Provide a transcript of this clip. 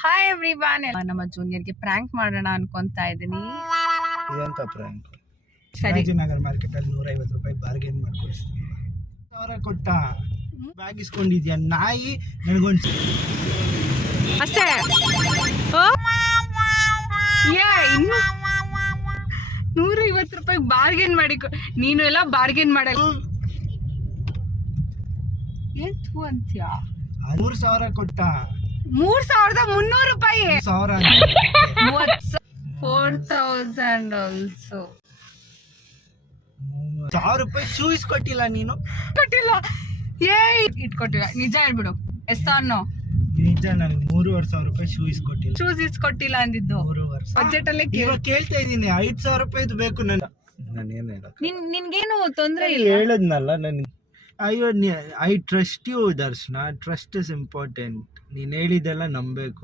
Hi everyone. ನಮ್ಮ ಜೂನಿಯರ್ಗೆ prank ಮಾಡೋಣ ಅನ್ಕೊಂತಾ ಇದ್ದೀನಿ. ಇದೆಂತ ಪ್ರ್ಯಾಂಕ್? ಸರಿ, ನಗರ ಮಾರ್ಕೆಟ್ ಅಲ್ಲಿ 150 ರೂಪಾಯಿ ಬಾರ್ಗೇನ್ ಮಾಡ್ಕೊಡ್ತೀನಿ. 1000 ಕೊಟ್ಟ ಬ್ಯಾಗ್ ಇಸ್ಕೊಂಡಿದ್ಯಾ ನಾಯಿ ನನಗೊಂದು ಅಷ್ಟೇ. ಇನ್ನು 150 ರೂಪಾಯಿ ಬಾರ್ಗೇನ್ ಮಾಡಿ ನೀನು ಎಲ್ಲ ಬಾರ್ಗೇನ್ ಮಾಡಲ್ಲ. ಎಂತು ಅಂತ್ಯ? 3000 ಕೊಟ್ಟ 3300 ರೂಪಾಯಿ. 4000 ಆಲ್ಸೋ. 1000 ರೂಪಾಯಿ ಶೂ ಇಸ್ಕೊಟ್ಟಿಲ್ಲ ನೀನು? ಕೊಟ್ಟಿಲ್ಲ. ಇಟ್ಕೊಟ್ಟಿಲ್ಲ. ನಿಜ ಹೇಳ್ಬಿಡು, ಎಸ್ತಾನೋ? ನಿಜ, ನನಗೆ 3500 ರೂಪಾಯಿ ಶೂ ಇಸ್ಕೊಟ್ಟಿಲ್ಲ. ಶೂಸ್ ಇಸ್ಕೊಟ್ಟಿಲ್ಲ ಅಂದಿದ್ದು 3 ವರ್ಷ ಬಜೆಟ್ ಅಲ್ಲೇ ಇವಾಗ ಕೇಳ್ತಾ ಇದ್ದೀನಿ. 5000 ರೂಪಾಯಿದು ಬೇಕು ನಾನೇನು ಹೇಳಕ್ ನಿನ್ಗೇನು ತೊಂದ್ರೆ ಇಲ್ಲ. ಹೇಳದ್ನಲ್ಲ ನನಗೆ. ಅಯ್ಯೋ, ಐ ಟ್ರಸ್ಟ್ ಯು ದರ್ಶನ. Trust is important. ನೀನು ಹೇಳಿದ್ದೆಲ್ಲ ನಂಬೇಕು.